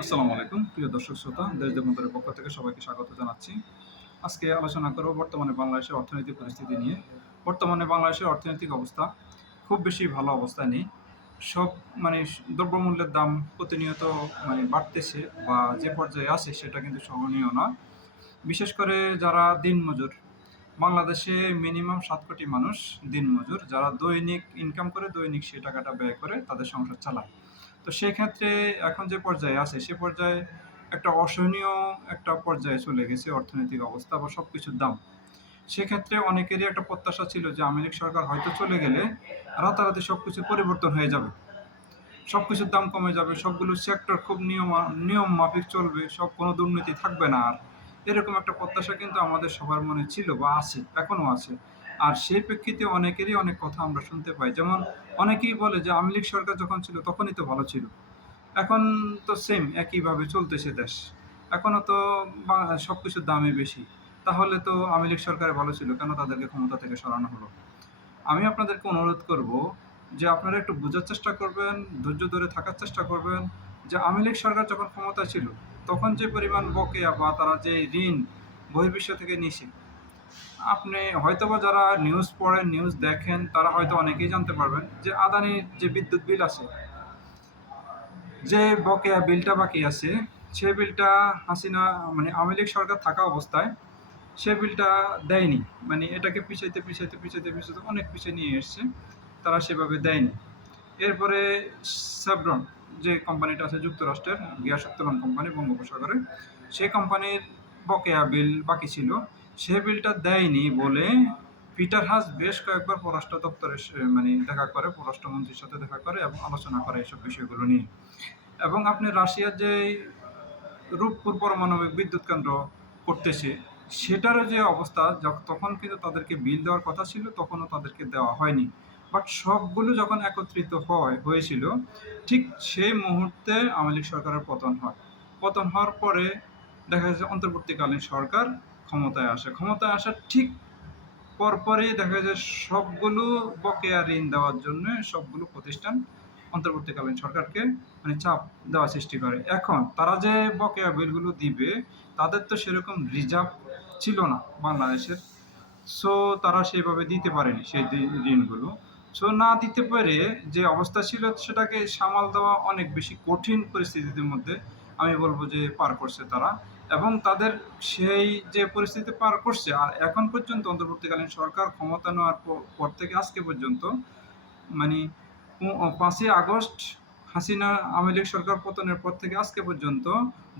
আসসালামু আলাইকুম। প্রিয় দর্শক শ্রোতা, দেশ দেবন্তরের পক্ষ থেকে সবাইকে স্বাগত জানাচ্ছি। আজকে আলোচনা করব বর্তমানে বাংলাদেশের অর্থনৈতিক পরিস্থিতি নিয়ে। বর্তমানে বাংলাদেশের অর্থনৈতিক অবস্থা খুব বেশি ভালো অবস্থায় নেই। সব মানে দ্রব্যমূল্যের দাম প্রতিনিয়ত মানে বাড়তেছে বা যে পর্যায়ে আছে সেটা কিন্তু সহনীয় না বিশেষ করে যারা দিনমজুর, বাংলাদেশে মিনিমাম সাত কোটি মানুষ দিনমজুর। যারা দৈনিক ইনকাম করে, দৈনিক সে টাকাটা ব্যয় করে, তাদের সংসার চালায়। তো সেক্ষেত্রে এখন যে পর্যায়ে আছে, সে পর্যায়ে একটা অসহনীয় একটা পর্যায়ে চলে গেছে অর্থনৈতিক অবস্থা বা সব কিছুর দাম। সেক্ষেত্রে অনেকেরই একটা প্রত্যাশা ছিল যে লীগ সরকার হয়তো চলে গেলে রাতারাতি সব কিছু পরিবর্তন হয়ে যাবে। সব কিছুর দাম কমে যাবে, সবগুলো সেক্টর খুব নিয়ম নিয়ম মাফিক চলবে, সব কোনো দুর্নীতি থাকবে না আর। এরকম একটা প্রত্যাশা কিন্তু আমাদের সবার মনে ছিল বা আছে, এখনও আছে। আর সেই প্রেক্ষিতে অনেকেরই অনেক কথা আমরা শুনতে পাই। যেমন অনেকেই বলে যে আওয়ামী লীগ সরকার যখন ছিল তখনই তো ভালো ছিল। এখন তো সেম একইভাবে চলতেছে দেশ। এখনও তো সব কিছুর দামই বেশি। তাহলে তো আওয়ামী লীগ সরকারে ভালো ছিল, কেন তাদেরকে ক্ষমতা থেকে সরানো হলো? আমি আপনাদেরকে অনুরোধ করব যে আপনারা একটু বোঝার চেষ্টা করবেন, ধৈর্য ধরে থাকার চেষ্টা করবেন যে আওয়ামী লীগ সরকার যখন ক্ষমতা ছিল, তখন যে পরিমাণ বকেয়া বা তারা যে ঋণ বহির্বিশ্ব থেকে নিছে আপনি হয়তোবা যারা নিউজ পড়েন নিউজ দেখেন, তারা হয়তো অনেকেই জানতে পারবেন যে আদানির যে বিদ্যুৎ বিল আছে, যে বকেয়া বিলটা বাকি আছে, সে বিলটা হাসিনা মানে আওয়ামী লীগ সরকার থাকা অবস্থায় সে বিলটা দেয়নি। মানে এটাকে পিছাইতে পিছাইতে পিছাইতে পিছাইতে অনেক পিছিয়ে নিয়ে এসছে, তারা সেভাবে দেয়নি। এরপরে স্যাব্রন যে কোম্পানিটা আছে, যুক্তরাষ্ট্রের, গ্যাস উত্তোলন কোম্পানি বঙ্গোপসাগরে, সেই কোম্পানির বকেয়া বিল বাকি ছিল, সে বিলটা দেয়নি বলে পিটার হাস বেশ কয়েকবার পররাষ্ট্র দপ্তরের মানে দেখা করে, পররাষ্ট্রমন্ত্রীর সাথে দেখা করে এবং আলোচনা করে এইসব বিষয়গুলো নিয়ে। এবং আপনি রাশিয়ার যে রূপপুর পারমাণবিক বিদ্যুৎ কেন্দ্র করতেছে, সেটারও যে অবস্থা তখন কিন্তু তাদেরকে বিল দেওয়ার কথা ছিল, তখনও তাদেরকে দেওয়া হয়নি। বাট সবগুলো যখন একত্রিত হয়, হয়েছিল, ঠিক সেই মুহূর্তে আওয়ামী লীগ সরকারের পতন হয়। পতন হওয়ার পরে দেখা যাচ্ছে অন্তর্বর্তীকালীন সরকার ক্ষমতায় আসে। ক্ষমতায় আসার ঠিক পরপরই দেখা যায় সবগুলো বকেয়া ঋণ দেওয়ার জন্য সবগুলো প্রতিষ্ঠান অন্তর্বর্তীকালীন সরকারকে মানে চাপ দেওয়া সৃষ্টি করে। এখন তারা যে বকেয়া বিলগুলো দিবে, তাদের তো সেরকম রিজার্ভ ছিল না বাংলাদেশের। সো তারা সেইভাবে দিতে পারেনি সেই ঋণগুলো। সো না দিতে পেরে যে অবস্থা ছিল সেটাকে সামাল দেওয়া অনেক বেশি কঠিন পরিস্থিতির মধ্যে আমি বলব যে পার করছে তারা। এবং তাদের সেই যে পরিস্থিতি পার করছে, আর এখন পর্যন্ত অন্তর্বর্তীকালীন সরকার ক্ষমতা নেওয়ার পর থেকে আজকে পর্যন্ত মানে পাঁচই আগস্ট হাসিনা আওয়ামী লীগ সরকার পতনের পর থেকে আজকে পর্যন্ত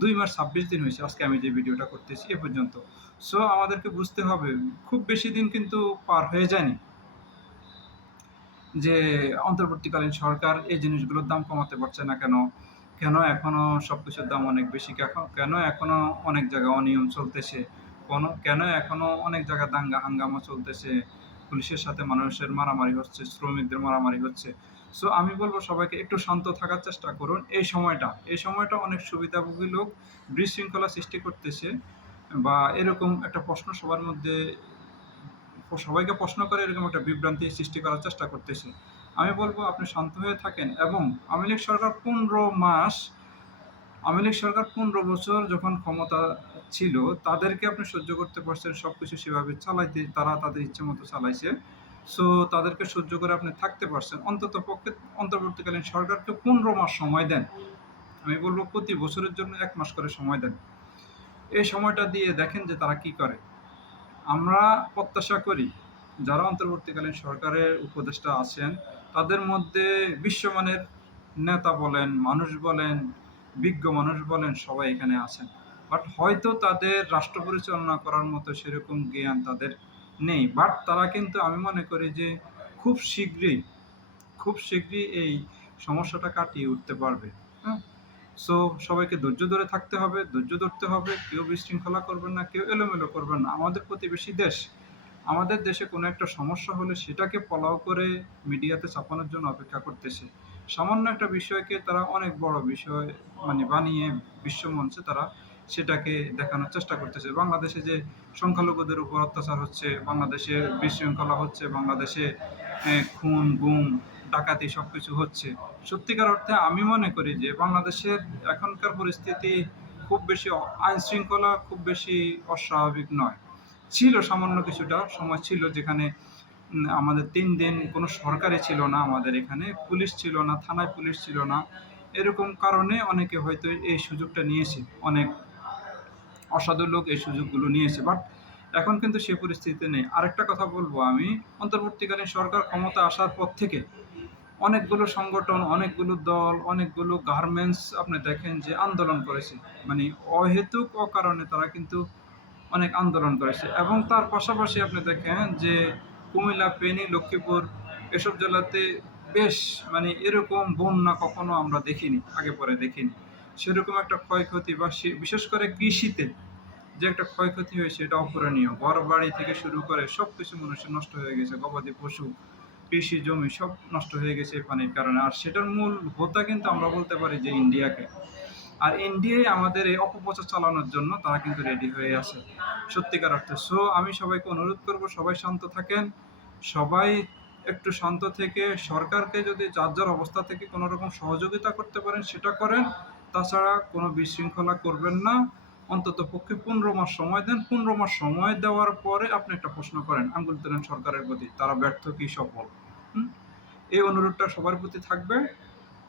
দুই মাস ছাব্বিশ দিন হয়েছে আজকে আমি যে ভিডিওটা করতেছি এ পর্যন্ত। সো আমাদেরকে বুঝতে হবে, খুব বেশি দিন কিন্তু পার হয়ে যায়নি যে অন্তর্বর্তীকালীন সরকার এই জিনিসগুলোর দাম কমাতে পারছে না কেন। কেন এখনও সব কিছুর দাম অনেক বেশি? কেন এখনও অনেক জায়গায় অনিয়ম চলতেছে? কোনো, কেন এখনও অনেক জায়গায় দাঙ্গা হাঙ্গামা চলতেছে? পুলিশের সাথে মানুষের মারামারি হচ্ছে, শ্রমিকদের মারামারি হচ্ছে। সো আমি বলব সবাইকে একটু শান্ত থাকার চেষ্টা করুন। এই সময়টা এই সময়টা অনেক সুবিধাভোগী লোক বিশৃঙ্খলা সৃষ্টি করতেছে বা এরকম একটা প্রশ্ন সবার মধ্যে, সবাইকে প্রশ্ন করে এরকম একটা বিভ্রান্তি সৃষ্টি করার চেষ্টা করতেছে। আমি বলব আপনি শান্ত হয়ে থাকেন এবং আওয়ামী লীগ সরকার পনেরো মাস, আওয়ামী লীগ সরকার পনেরো বছর যখন ক্ষমতা ছিল, তাদেরকে আপনি সহ্য করতে পারছেন সব কিছু সেভাবে চালাইতে, তারা তাদের ইচ্ছে মতো চালাইছে। সো তাদেরকে সহ্য করে আপনি থাকতে পারছেন। অন্তত পক্ষে, অন্তর্বর্তীকালীন সরকারকে পনেরো মাস সময় দেন। আমি বলব প্রতি বছরের জন্য এক মাস করে সময় দেন। এই সময়টা দিয়ে দেখেন যে তারা কি করে। আমরা প্রত্যাশা করি যারা অন্তর্বর্তীকালীন সরকারের উপদেষ্টা আছেন, তাদের মধ্যে বিশ্বমানের নেতা বলেন, মানুষ বলেন, বিজ্ঞ মানুষ বলেন, সবাই এখানে আছেন। বাট হয়তো তাদের রাষ্ট্র পরিচালনা করার মতো সেরকম জ্ঞান তাদের নেই। বাট তারা কিন্তু আমি মনে করি যে খুব শীঘ্রই খুব শীঘ্রই এই সমস্যাটা কাটিয়ে উঠতে পারবে। সো সবাইকে ধৈর্য ধরে থাকতে হবে, ধৈর্য ধরতে হবে, কেউ বিশৃঙ্খলা করবেন না, কেউ এলোমেলো করবেন না। আমাদের প্রতিবেশী দেশ আমাদের দেশে কোনো একটা সমস্যা হলে সেটাকে পলাও করে মিডিয়াতে ছাপানোর জন্য অপেক্ষা করতেছে। সামান্য একটা বিষয়কে তারা অনেক বড় বিষয় মানে বানিয়ে বিশ্বমঞ্চে তারা সেটাকে দেখানোর চেষ্টা করতেছে। বাংলাদেশে যে সংখ্যালঘুদের উপর অত্যাচার হচ্ছে, বাংলাদেশে বিশৃঙ্খলা হচ্ছে, বাংলাদেশে খুন, গুম, ডাকাতি সব কিছু হচ্ছে। সত্যিকার অর্থে আমি মনে করি যে বাংলাদেশের এখনকার পরিস্থিতি খুব বেশি আইন শৃঙ্খলা খুব বেশি অস্বাভাবিক নয়। ছিল সামান্য কিছুটা, সময় ছিল যেখানে আমাদের তিন দিন কোনো সরকারি ছিল না আমাদের এখানে, পুলিশ ছিল না, থানায় পুলিশ ছিল না। এরকম কারণে অনেকে হয়তো এই সুযোগটা নিয়েছে, অনেক অসাধু লোক এই সুযোগগুলো নিয়েছে। বাট এখন কিন্তু সে পরিস্থিতিতে নেই। আরেকটা কথা বলব আমি, অন্তর্বর্তীকালীন সরকার ক্ষমতা আসার পর থেকে অনেকগুলো সংগঠন, অনেকগুলো দল, অনেকগুলো গার্মেন্টস আপনি দেখেন যে আন্দোলন করেছে। মানে অহেতুক, অকারণে তারা কিন্তু অনেক আন্দোলন করেছে। এবং তার পাশাপাশি আপনি দেখেন যে কুমিল্লা, ফেনী, লক্ষ্মীপুর এসব জেলাতে বেশ মানে এরকম বন্যা কখনো আমরা দেখিনি, আগে পরে দেখিনি। সেরকম একটা ক্ষয়ক্ষতি বা বিশেষ করে কৃষিতে যে একটা ক্ষয়ক্ষতি হয়েছে, এটা অপূরণীয়। ঘর বাড়ি থেকে শুরু করে সব কিছু মানুষের নষ্ট হয়ে গেছে, গবাদি পশু, কৃষি জমি সব নষ্ট হয়ে গেছে পানির কারণে। আর সেটার মূল হোতা কিন্তু আমরা বলতে পারি যে ইন্ডিয়াকে। আর ইন্ডিয়ায় আমাদের এই অপপ্রচার চালানোর জন্য তারা কিন্তু রেডি হয়ে আছে। সত্যিকার অর্থে। সো আমি সবাইকে অনুরোধ করব, সবাই শান্ত থাকেন। সবাই একটু শান্ত থেকে, সরকারকে যদি যার যার অবস্থা থেকে কোনো রকম সহযোগিতা করতে পারেন, সেটা করেন। তাছাড়া কোনো বিশৃঙ্খলা করবেন না। অন্তত পক্ষে পনেরো মাস সময় দেন। পনেরো মাস সময় দেওয়ার পরে আপনি একটা প্রশ্ন করেন, আঙ্গুল তোলেন সরকারের প্রতি, তারা ব্যর্থ কি সফল? এই অনুরোধটা সবার প্রতি থাকবে।